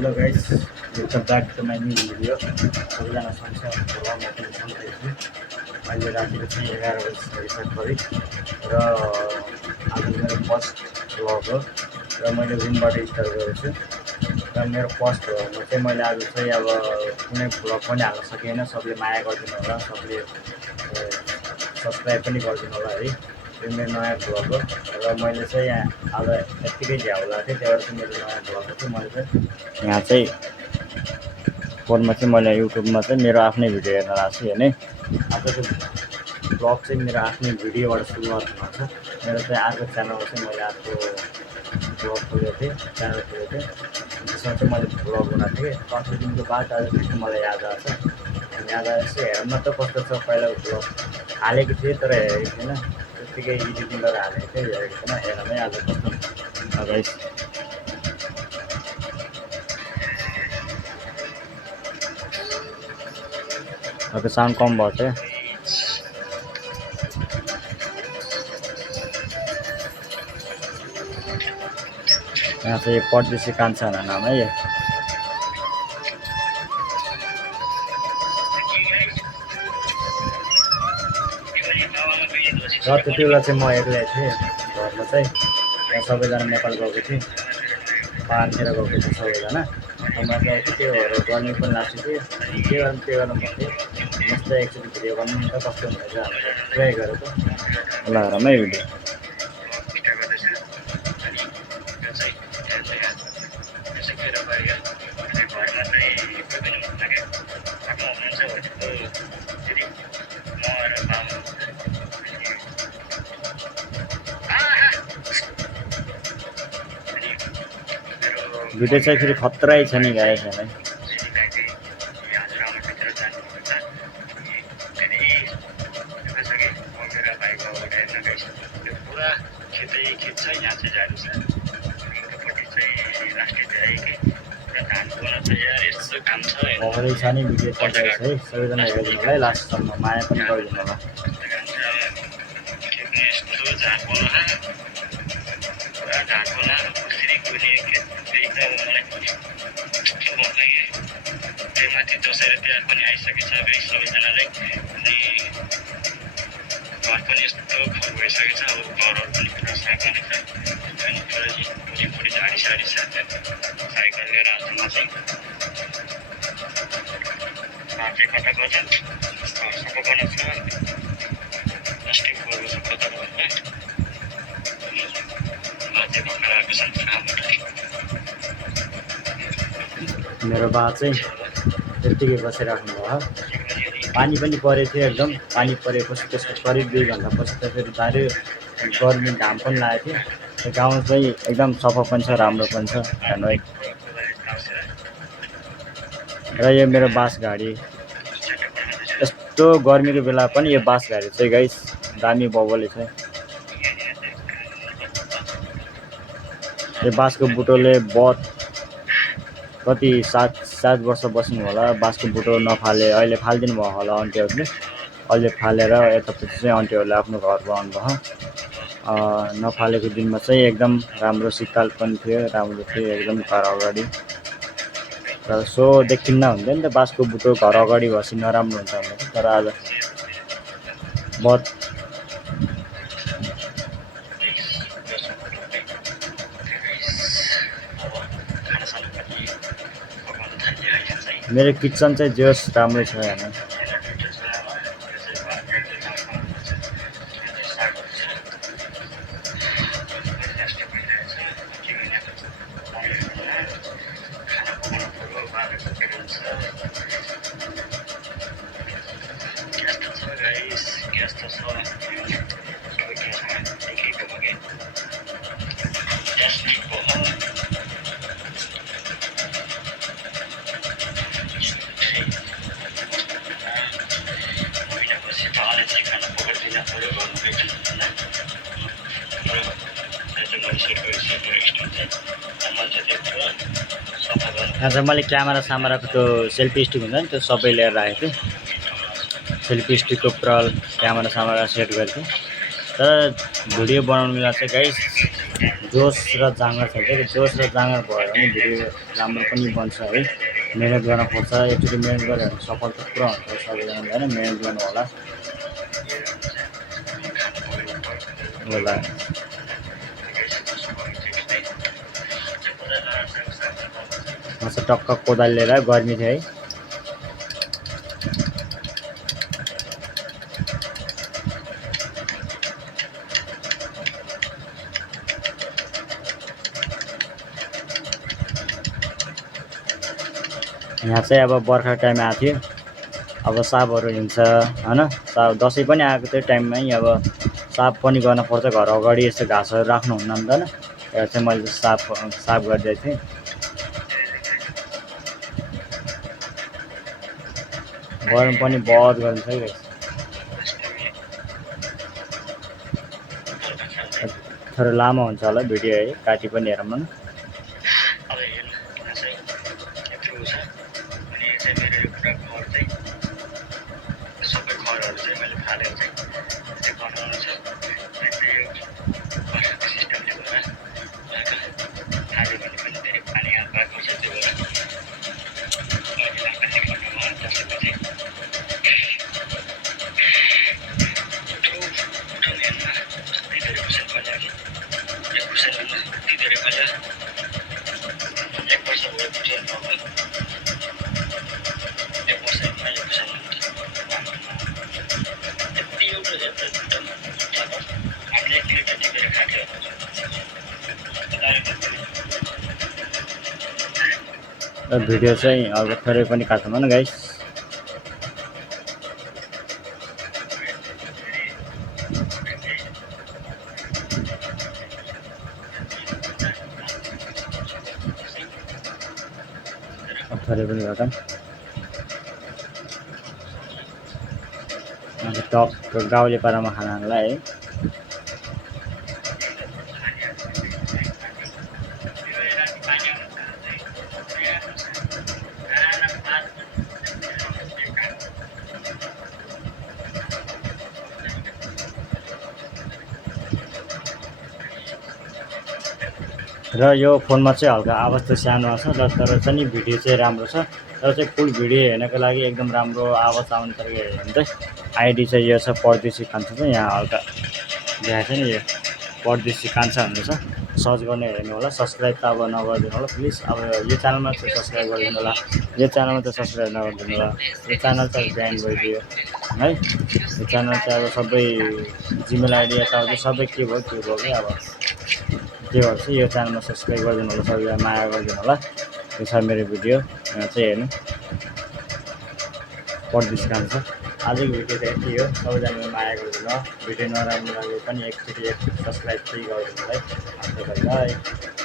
Hello guys, welcome back to my new video. सबैजना सन्चै हुनुहुन्छ होला, म पनि सन्चै छु। अहिले रातिको चाहिँ 11 बजिसकेको करिब र आज मेरो फर्स्ट भ्लग हो र मैले रुमबाट स्टार्ट गरेको छु। र मेरो फर्स्ट भ्लगमा चाहिँ मैले आज चाहिँ अब कुनै भ्लग पनि हाल्न सकिएन। सबले माया गरिदिनु होला, सबले सब्सक्राइब पनि गरिदिनु होला है। यो मेरो नयाँ भ्लग हो र मैले चाहिँ आज यत्तिकै झ्याउ लगाएको थिएँ, त्यहाँबाट चाहिँ मेरो नयाँ भ्लग हो चाहिँ मैले चाहिँ यहाँ चाहिँ फोनमा चाहिँ मैले युट्युबमा चाहिँ मेरो आफ्नै भिडियो हेर्न लाग्छु हेर्ने। आजको भ्लग चाहिँ मेरो आफ्नै भिडियोबाट सुरुवात हुनुहुन्छ। मेरो चाहिँ अर्को च्यानल चाहिँ मैले अर्को भ्लग खोलेको थिएँ, च्यानल खोलेको थिएँ, त्यसमा चाहिँ मैले भ्लग बनाएको थिएँ। 4 दिनको बाद आज फेरि मलाई याद आएछ, याद आएछ हेर्न त कस्तो छ। पहिलाको भ्लग हालेको थिएँ तर हेरेको थिएन, त्यत्तिकै एडिटिङ गरेर हालेको थिएँ, हेरेको थिएन। हेर्नै आज कस्तो हुन्छ गाइस। अब साउन्ड कम भयो चाहिँ यहाँ चाहिँ परदेशी कान्छा भनेर नाम है। र त्यति बेला चाहिँ म एक्लै थिएँ घरमा चाहिँ, यहाँ सबैजना नेपाल गएको थिएँ, पाहाडतिर गएको थिएँ सबैजना। म चाहिँ त्योहरू गर्ने पनि लाग्छ कि के गर्नु भन्थेँ। मस्त एकचोटि भिडियो गर्नु नि त कस्तो हुँदैछ भनेर ट्राई गरेको ल रमाइ भिडियो। भिडियो चाहिँ फेरि खतरै छ नि गाइस है। भरै छ नि भिडियो पठाएको है, सबैजना हेरिदिनु होला है, लास्टसम्म माया पनि गरिदिनु होला। दसैँ र तिहार पनि आइसकेको छ है सबैजनालाई, अनि घर पनि यस्तो फोहोर भइसकेको छ। अब घरहरू पनि पुरा सफा नै छ, अनि पुरै झाडी साडी साइकल लिएर हातमा चाहिँ कता कता घर सफा गर्न छ, प्लास्टिक फोहोर छ कता कता बाजे भर्खर आएको छ कामबाट। मेरो बा चाहिँ त्यत्तिकै बसिराख्नु भयो। पानी पनि परेको थियो, एकदम पानी परेपछि त्यसको करिब 2 घन्टापछि त फेरि साह्रै गर्मी घाम पनि लागेको थियो। त्यो गाउँ चाहिँ एकदम सफा पनि छ, राम्रो पनि छ हेर्नु है। र यो मेरो बास गाडी, यस्तो गर्मीको बेला पनि यो बास गाडी चाहिँ गाइस दामी बबले छ। यो बासको बुटोले बहुत कति 7 वर्ष बस्नु होला। बाँसको बुटो नफाले, अहिले फालिदिनु भयो होला आन्टीहरूले, अहिले फालेर यतापछि चाहिँ आन्टीहरूले आफ्नो घर बनाउनु भयो। नफालेको दिनमा चाहिँ एकदम राम्रो शीतल पनि थियो, राम्रो थियो एकदम घर अगाडि। तर सो देखिन्न हुन्थ्यो नि त बाँसको बुटो घर अगाडि भएपछि नराम्रो हुन्छ भने, तर आज बहुत मेरो किचन चाहिँ जोस राम्रै छ हेर्नु। यहाँ चाहिँ मैले क्यामेरा सामराको त्यो सेल्फी स्टिक हुन्छ नि, त्यो सबै लिएर राखेको थिएँ। सेल्फी स्टिकको पुरा क्यामेरा सामरा सेट गरेको थिएँ। तर भिडियो बनाउनु बेला चाहिँ गाइस जोस र जाँगर छ क्या, जोस र जाँगर भयो भने भिडियो राम्रो पनि बन्छ है। मिहिनेत गर्न खोज्छ, एकचोटि मिहिनेत गऱ्यो भने सफल त पुरा हुन्छ सबैजनाले होइन, मिहिनेत गर्नु होला। ल म चाहिँ टक्क कोदाली लिएर गर्मी थियो है। यहाँ चाहिँ अब बर्खा टाइम आएको थियो, अब सापहरू हिँड्छ होइन। साप दसैँ पनि आएको त्यो टाइममै अब साफ पनि गर्न पर्छ, घर अगाडि यस्तो घाँसहरू राख्नुहुन्न नि त होइन। एउटा चाहिँ मैले साफ गरिदिएको थिएँ। गरम पनि बहुत गरम छ कि थोरै लामो हुन्छ होला भिडियो है, काटी पनि हेरौँ न। भिडियो चाहिँ अब थोरै पनि काट्नु न गाइस। थोरै पनि काटौँ। टक गाउँले पारामा खानालाई है। र यो फोनमा चाहिँ हल्का आवाज त सानो आउँछ र तर चाहिँ नि भिडियो चाहिँ राम्रो छ। तर चाहिँ फुल भिडियो हेर्नको लागि एकदम राम्रो आवाज आउने तरिका हेऱ्यो भने चाहिँ आइडी चाहिँ यो छ परदेशी कान्छा चाहिँ यहाँ हल्का देखाएको छ नि, यो परदेशी कान्छा भनेर छ। सर्च गर्ने हेर्नु होला। सब्सक्राइब त अब नगरिदिनु होला प्लिज। अब यो च्यानलमा चाहिँ सब्सक्राइब गरिदिनु होला, यो च्यानलमा चाहिँ सब्सक्राइब नगरिदिनु होला। यो च्यानल चाहिँ ब्यान भइदियो है। यो च्यानल चाहिँ अब सबै जिमेल आइडी यताउति सबै के भयो कि अब के भन्छ, यो च्यानलमा सब्सक्राइब गरिदिनु होला, सबैलाई माया गरिदिनु होला। यो छ मेरो भिडियो, यहाँ चाहिँ हेर्नु परदेशी कान्छा। आजको भिडियो चाहिँ यति हो, सबैजनाले माया गरिदिनु। भिडियो नराम्रो लाग्यो पनि एकचोटि सब्सक्राइब चाहिँ गरिदिनु है। बाई।